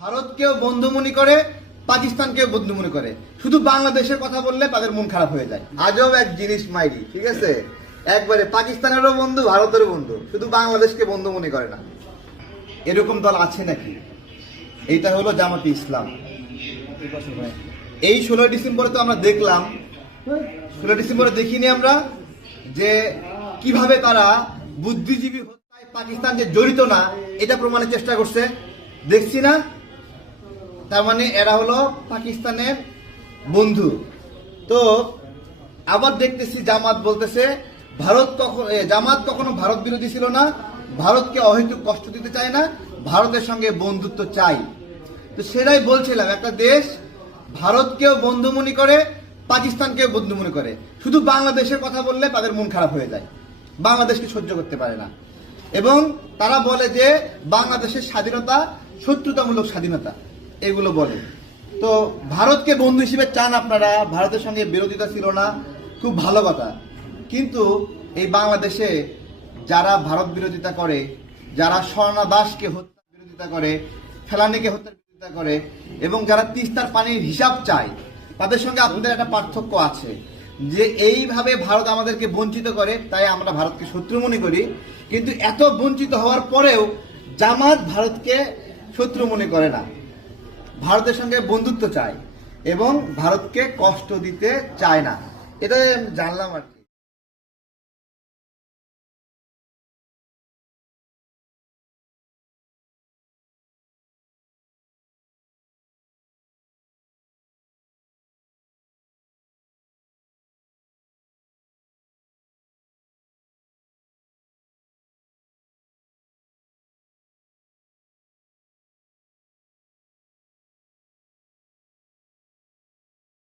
ভারতকেও বন্ধু মনে করে, পাকিস্তানকেও বন্ধু মনে করে, শুধু বাংলাদেশের কথা বললে তাদের মন খারাপ হয়ে যায়। আজব এক জিনিস মাইরি, ঠিক আছে? একবারে পাকিস্তানেরও বন্ধু, ভারতেরও বন্ধু, শুধু বাংলাদেশকে বন্ধু মনে করে না। এরকম দল আছে নাকি? এইটা হলো জামাতে ইসলাম। এই 16 ডিসেম্বরে তো আমরা দেখলাম, 16 ডিসেম্বরে দেখিনি আমরা যে কিভাবে তারা বুদ্ধিজীবী হত্যায় পাকিস্তান যে জড়িত না এটা প্রমাণের চেষ্টা করছে, দেখছি না? তার মানে এরা হলো পাকিস্তানের বন্ধু। তো আবার দেখতেছি জামাত বলতেছে জামাত কখনো ভারত বিরোধী ছিল না, ভারতকে অহেতুক কষ্ট দিতে চায় না, ভারতের সঙ্গে বন্ধুত্ব চাই। তো সেটাই বলছিলাম, একটা দেশ ভারতকেও বন্ধু মনে করে, পাকিস্তানকেও বন্ধু মনে করে, শুধু বাংলাদেশের কথা বললে তাদের মন খারাপ হয়ে যায়, বাংলাদেশকে সহ্য করতে পারে না। এবং তারা বলে যে বাংলাদেশের স্বাধীনতা শত্রুতামূলক স্বাধীনতা, এগুলো বলে। তো ভারতকে বন্ধু হিসেবে চান আপনারা, ভারতের সঙ্গে বিরোধিতা ছিল না, খুব ভালো কথা। কিন্তু এই বাংলাদেশে যারা ভারত বিরোধিতা করে, যারা স্বর্ণা দাসকে হত্যার বিরোধিতা করে, ফেলানিকে হত্যার বিরোধিতা করে, এবং যারা তিস্তার পানির হিসাব চায়, তাদের সঙ্গে আপনাদের একটা পার্থক্য আছে যে এইভাবে ভারত আমাদেরকে বঞ্চিত করে, তাই আমরা ভারতকে শত্রু মনে করি। কিন্তু এত বঞ্চিত হওয়ার পরেও জামাত ভারতকে শত্রু মনে করে না, ভারতের সঙ্গে বন্ধুত্ব চায় এবং ভারতকে কষ্ট দিতে চায় না। এটাই আমি জানলাম আর কি।